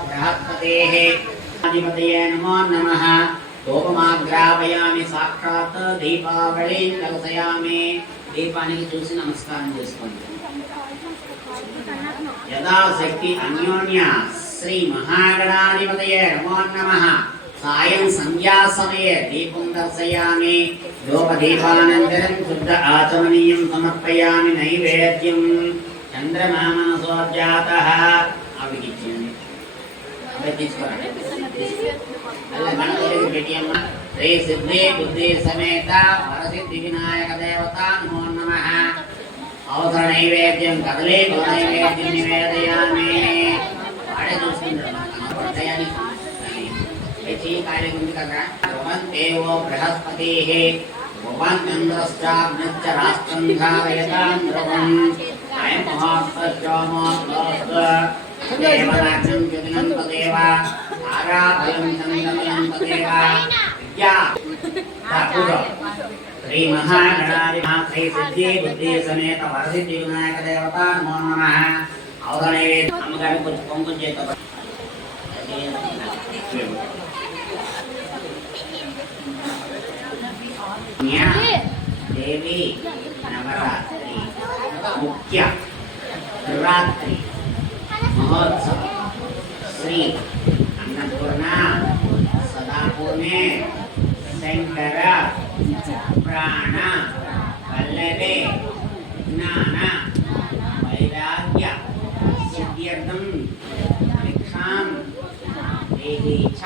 बृहस्पतेः अधिपतये नमो नमः। धूपमाग्रापयामि साक्षात् दीपावళిं कलशयामि। దీపానికి చూసి నమస్కారం చేసుకోండి. యథాశక్తి అన్యోన్య శ్రీ మహాగణాధిపతయే నమో నమః। సాయం సంధ్యా సమయే దీపం దర్శయామి। ధూపదీపానంతరం శుద్ధ ఆచమనీయం సమర్పయామి। నైవేద్యం చంద్రమా మనసోజాతః అవిగిచ్చింది తీసుకోండి। అలా గణపతికి పెట్టియమ్మ। శ్రీ సిద్ధి బుద్ధి సమేత వరసిద్ధి వినాయక దేవత నమో నమః। అవసర నైవేద్యం కదలే నైవేద్యం నివేదయామి। వాడే చూసుకుంటాడు కార్యం ఉంది కదా। భవంతేవో బృహస్పతిః భువన్నంద్రశ్చాగ్నిశ్చ రాష్ట్రం ధారయతాం ధ్రువం। అయం మహాత్మశ్చామోత్మస్త దేవరాజ్యం జగనం తదేవ తారాఫలం చంద్రఫలం తదేవ విద్యా శ్రీ మహాగణాధిపతయే శ్రీ సిద్ధి బుద్ధి సమేత వరసిద్ధి వినాయక దేవత నమో నమః। అవధనై అమ్మగారి కొంచెం పొంగు చేత దేవి నవరాత్రి ముఖ్య శివరాత్రి మహోత్సవ శ్రీ అన్నపూర్ణ సదాపూర్ణే శంకర ప్రాణ వల్లభే జ్ఞాన వైరాగ్య సిద్ధ్యర్థం భిక్షాం దేహి చ